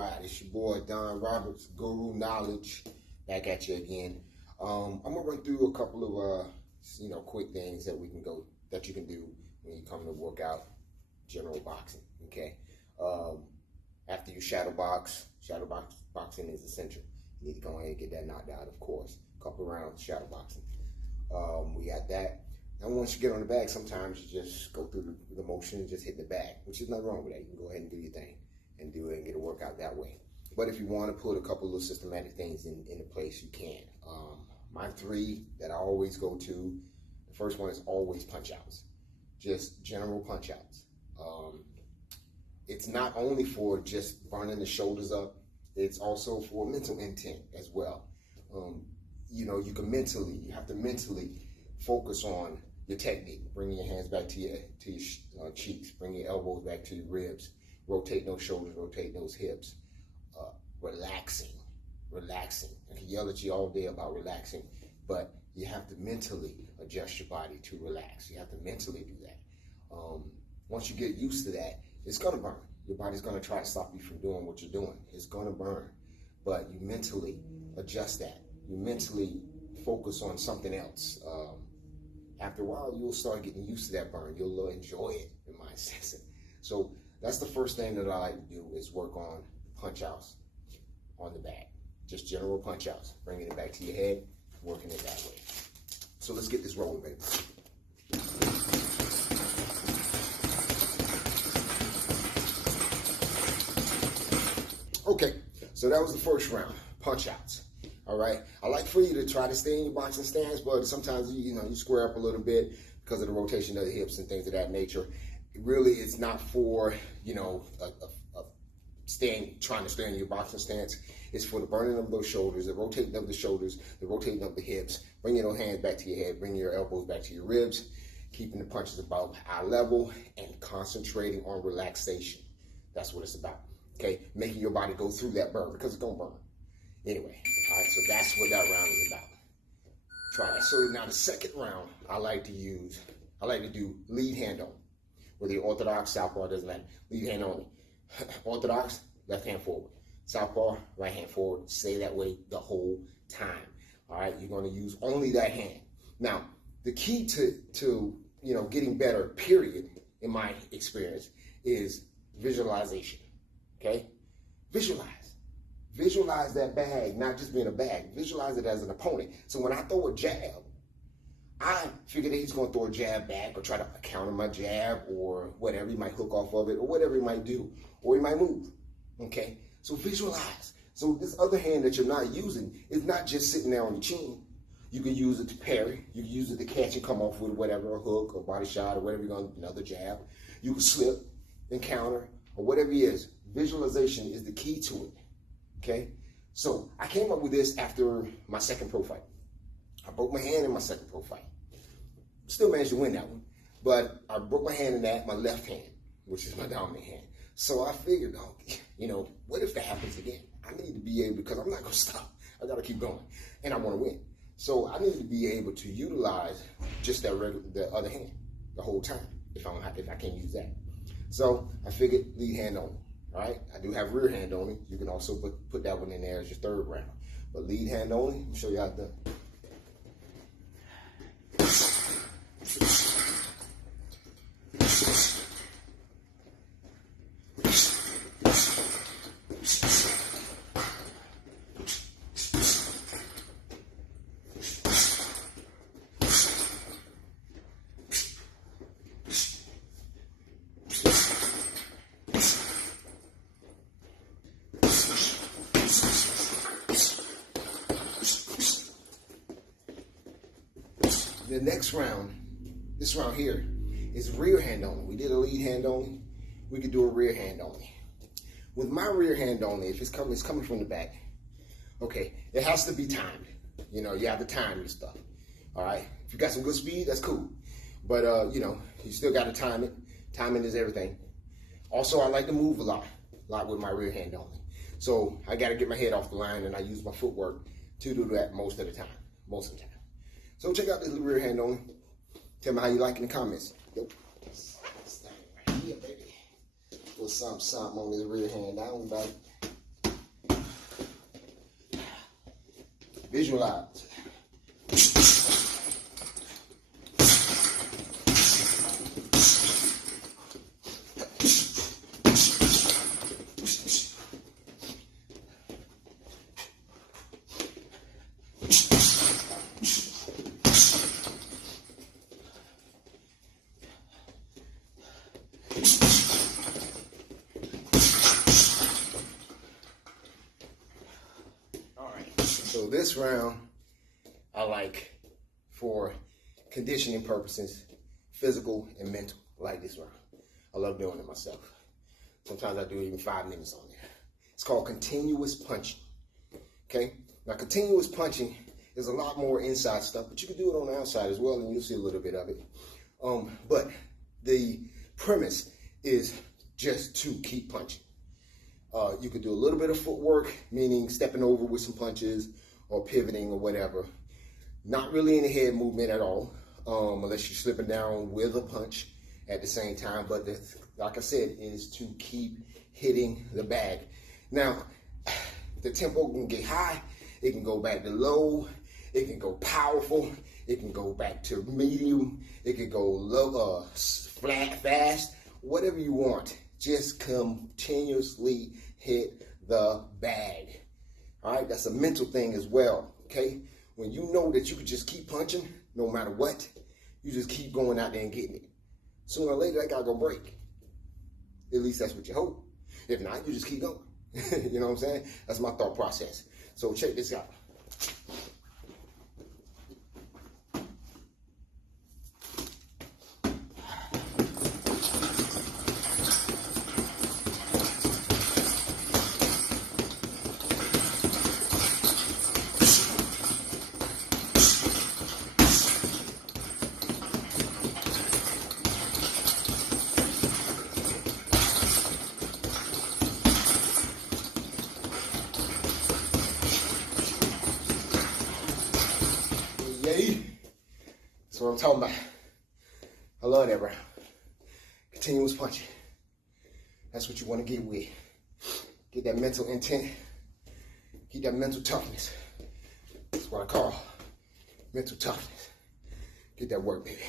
right, it's your boy Don Roberts, Guru Knowledge, back at you again. I'm gonna run through a couple of quick things that you can do when you come to work out general boxing. Okay, after you shadow boxing is essential. You need to go ahead and get that knocked out, of course. A couple rounds shadow boxing. We got that. Now, once you get on the bag, sometimes you just go through the motion and just hit the bag, which is nothing wrong with that. You can go ahead and do your thing and do it and get a workout that way. But if you want to put a couple of systematic things into place, you can. My three that I always go to, the first one is always punch outs, just general punch outs. It's not only for just burning the shoulders up, it's also for mental intent as well. You have to mentally focus on your technique, bringing your hands back to your cheeks, bring your elbows back to your ribs, rotate those shoulders, rotate those hips, relaxing. I can yell at you all day about relaxing, but you have to mentally adjust your body to relax. You have to mentally do that. Once you get used to that, it's gonna burn. Your body's gonna try to stop you from doing what you're doing. It's gonna burn, but you mentally adjust that. You mentally focus on something else. After a while, you'll start getting used to that burn. You'll enjoy it, in my sense. So that's the first thing that I like to do is work on punch outs on the back. Just general punch outs, bringing it back to your head, working it that way. So let's get this rolling, baby. Okay, so that was the first round, punch outs. All right, I like for you to try to stay in your boxing stance, but sometimes you square up a little bit because of the rotation of the hips and things of that nature. Really, it's not for trying to stay in your boxing stance. It's for the burning of those shoulders, the rotating of the shoulders, the rotating of the hips, bringing those hands back to your head, bringing your elbows back to your ribs, keeping the punches above eye level, and concentrating on relaxation. That's what it's about. Okay, making your body go through that burn because it's gonna burn. Anyway, all right, so that's what that round is about. Try that. So now the second round, I like to do lead hand on. Whether you're orthodox, southpaw, doesn't matter. Lead hand only. Orthodox, left hand forward. Southpaw, right hand forward. Stay that way the whole time. All right, you're going to use only that hand. Now, the key to getting better, period, in my experience, is visualization. Okay, Visualize that bag, not just being a bag. Visualize it as an opponent. So when I throw a jab, I figure that he's going to throw a jab back or try to counter my jab or whatever. He might hook off of it or whatever he might do. Or he might move. Okay? So visualize. So this other hand that you're not using is not just sitting there on your chin. You can use it to parry. You can use it to catch and come off with whatever, a hook or body shot or whatever you're going to do, another jab. You can slip and counter or whatever it is. Visualization is the key to it. Okay, so I came up with this after my second pro fight. I broke my hand in my second pro fight. Still managed to win that one, but I broke my hand in that, my left hand, which is my dominant hand. So I figured, what if that happens again? I need to be able, because I'm not going to stop. I got to keep going, and I want to win. So I need to be able to utilize just the other hand the whole time if I can't use that. So I figured lead hand only. All right, I do have rear hand only. You can also put that one in there as your third round. But lead hand only, let me show you how it's done. The next round, this round here, is rear hand only. We did a lead hand only. We could do a rear hand only. With my rear hand only, if it's coming from the back, okay, it has to be timed. You have to time your stuff. All right, if you got some good speed, that's cool. But you still got to time it. Timing is everything. Also, I like to move a lot with my rear hand only. So I got to get my head off the line, and I use my footwork to do that most of the time. So check out this rear hand only. Tell me how you like in the comments. Yep. Right here, baby. Put something on this rear hand down, baby. Visualize. So this round, I like for conditioning purposes, physical and mental. I like this round. I love doing it myself. Sometimes I do even 5 minutes on there. It's called continuous punching. Okay? Now continuous punching is a lot more inside stuff, but you can do it on the outside as well, and you'll see a little bit of it. But the premise is just to keep punching. You could do a little bit of footwork, meaning stepping over with some punches or pivoting or whatever. Not really any head movement at all, unless you're slipping down with a punch at the same time. But like I said, is to keep hitting the bag. Now, the tempo can get high, it can go back to low, it can go powerful, it can go back to medium, it can go low, flat, fast, whatever you want. Just continuously hit the bag. All right, that's a mental thing as well, okay? When you know that you can just keep punching, no matter what, you just keep going out there and getting it. Sooner or later, that guy gonna break. At least that's what you hope. If not, you just keep going. You know what I'm saying? That's my thought process. So check this out. That's what I'm talking about. I love that, bro. Continuous punching. That's what you want to get with. Get that mental intent. Get that mental toughness. That's what I call mental toughness. Get that work, baby.